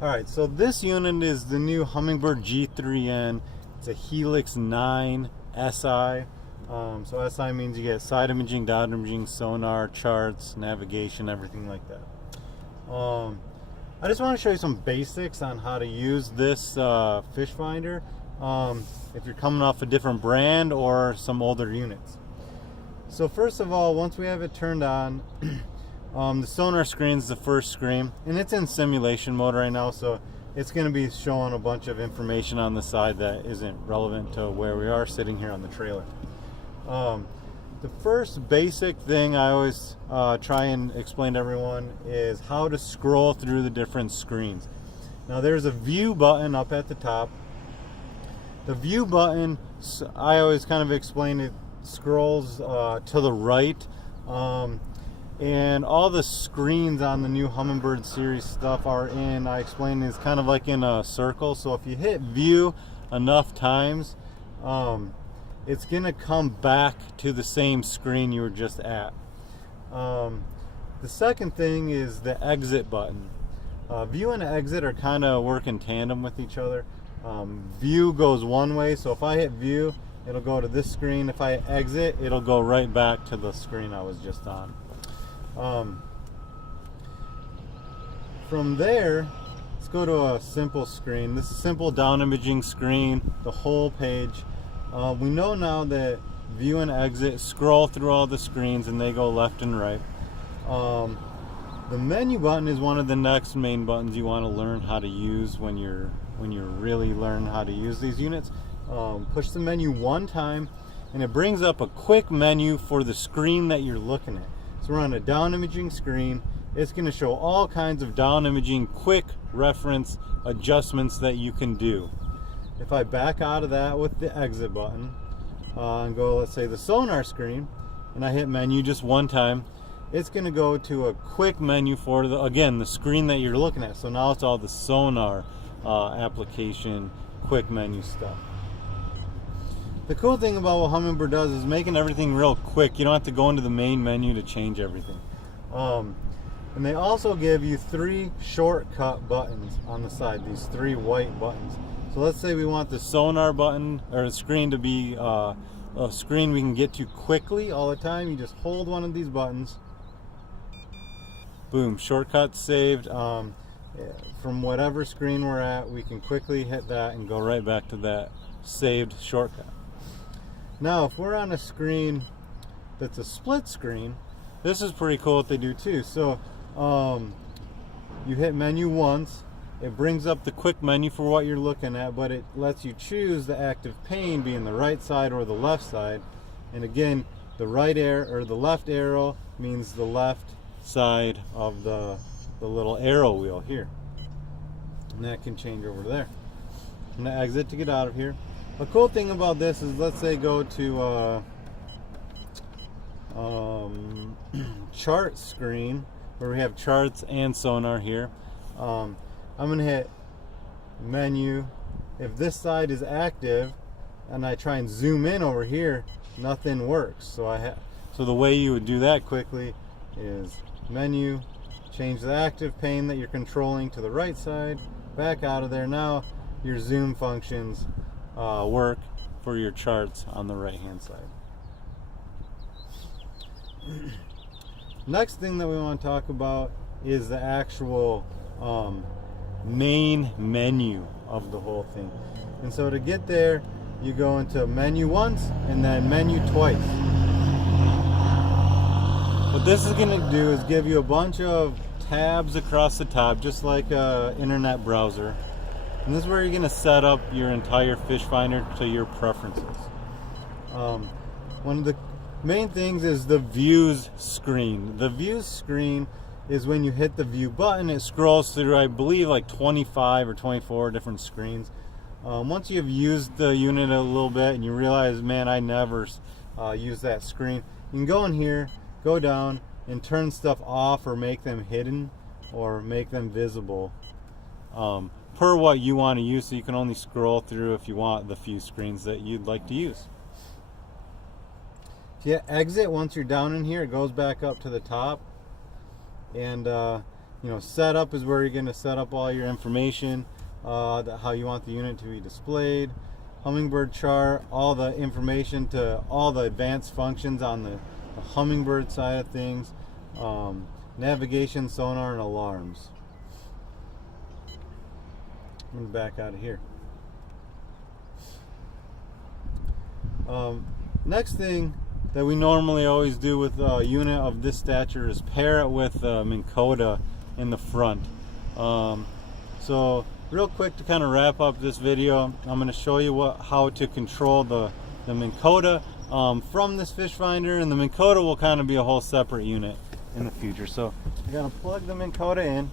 Alright, so this unit is the new Humminbird G3N. It's a Helix 9 SI. So SI means you get side imaging, down imaging, sonar, charts, navigation, everything like that. I just want to show you some basics on how to use this fish finder if you're coming off a different brand or some older units. So first of all, once we have it turned on, the sonar screen is the first screen, and it's in simulation mode right now, so it's going to be showing a bunch of information on the side that isn't relevant to where we are sitting here on the trailer. The first basic thing I always try and explain to everyone is how to scroll through the different screens. Now there's a view button up at the top. The view button, I always kind of explain it, scrolls to the right. And all the screens on the new Humminbird series stuff are in, I explained, it's kind of like in a circle. So if you hit view enough times, it's gonna come back to the same screen you were just at. The second thing is the exit button. View and exit are kind of work in tandem with each other. View goes one way, so if I hit view, it'll go to this screen. If I exit, it'll go right back to the screen I was just on. From there, let's go to a simple screen. This is a simple down imaging screen, the whole page. We know now that view and exit scroll through all the screens and they go left and right. The menu button is one of the next main buttons you want to learn how to use when you're really learning how to use these units. Push the menu one time and it brings up a quick menu for the screen that you're looking at. So we're on a down imaging screen. It's going to show all kinds of down imaging quick reference adjustments that you can do. If I back out of that with the exit button and go, let's say, the sonar screen, and I hit menu just one time, it's going to go to a quick menu for the screen that you're looking at. So now it's all the sonar application quick menu stuff. The cool thing about what Humminbird does is making everything real quick. You don't have to go into the main menu to change everything. And they also give you 3 shortcut buttons on the side, these 3 white buttons. So let's say we want the sonar button or the screen to be a screen we can get to quickly all the time. You just hold one of these buttons. Boom, shortcut saved. From whatever screen we're at, we can quickly hit that and go right back to that saved shortcut. Now, if we're on a screen that's a split screen, this is pretty cool what they do too. So you hit menu once, it brings up the quick menu for what you're looking at, but it lets you choose the active pane being the right side or the left side. And again, the left arrow means the left side of the little arrow wheel here. And that can change over there. I'm gonna exit to get out of here. A cool thing about this is, let's say go to chart screen where we have charts and sonar here. I'm gonna hit menu. If this side is active and I try and zoom in over here, nothing works. So the way you would do that quickly is menu, change the active pane that you're controlling to the right side, back out of there. Now your zoom functions work for your charts on the right hand side. Next thing that we want to talk about is the actual main menu of the whole thing. And so to get there, you go into menu once and then menu twice. What this is going to do is give you a bunch of tabs across the top, just like an internet browser. And this is where you're going to set up your entire fish finder to your preferences. One of the main things is the views screen. The views screen is when you hit the view button, it scrolls through, I believe, like 25 or 24 different screens. Once you've used the unit a little bit and you realize, man, I never use that screen, you can go in here, go down, and turn stuff off or make them hidden or make them visible. Per what you want to use, so you can only scroll through if you want the few screens that you'd like to use. If you exit once you're down in here, it goes back up to the top. And Setup is where you're going to set up all your information, how you want the unit to be displayed. Humminbird chart, all the information to all the advanced functions on the Humminbird side of things. Navigation, sonar, and alarms. I'm going to back out of here. Next thing that we normally always do with a unit of this stature is pair it with Minn Kota in the front. So real quick, to kind of wrap up this video, I'm going to show you how to control the Minn Kota from this Fishfinder, and the Minn Kota will kind of be a whole separate unit in the future. So you're going to plug the Minn Kota in.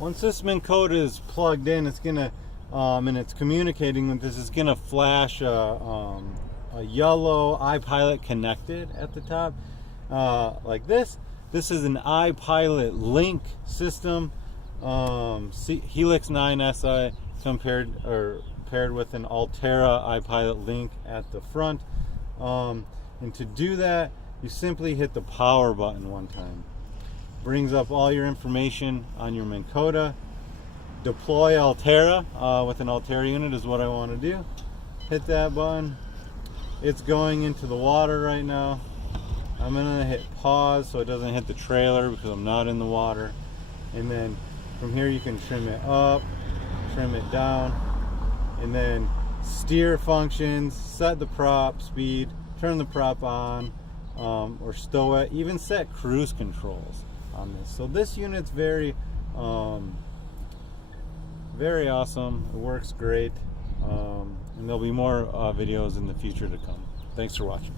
Once this Minn Kota is plugged in, it's gonna and it's communicating with this, it's gonna flash a yellow iPilot connected at the top, like this. This is an iPilot link system, Helix 9 SI paired with an Altera iPilot link at the front. And to do that, you simply hit the power button one time. Brings up all your information on your Minn Kota. Deploy Altera with an Altera unit is what I want to do. Hit that button. It's going into the water right now. I'm going to hit pause so it doesn't hit the trailer because I'm not in the water. And then from here you can trim it up, trim it down, and then steer functions, set the prop speed, turn the prop on, or stow it, even set cruise controls on this. So this unit's very very awesome. It works great, and there'll be more videos in the future to come. Thanks for watching.